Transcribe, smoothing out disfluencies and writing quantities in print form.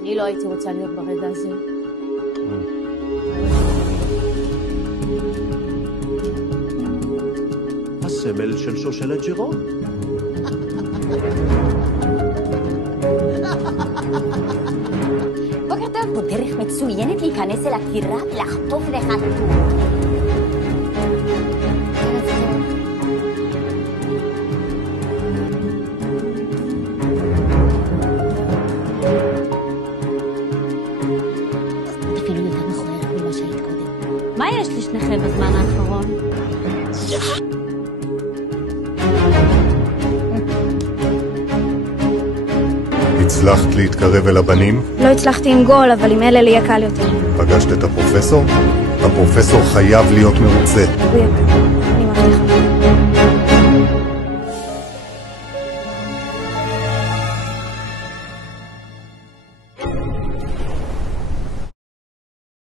אני לא הייתי רוצה להיות ברגע הזה. הסמל של שושלת ג'ירון. בוקר טוב, הוא דרך מצוינת להיכנס אל הקירה ולחטוף לך טוב. אפילו יותר מכוערת ממה שהיית קודם. מה יש לשניכם בזמן האחרון? הצלחת להתקרב אל הבנים? לא הצלחתי עם גול, אבל עם אלה יהיה קל יותר. פגשת את הפרופסור? הפרופסור חייב להיות מרוצה.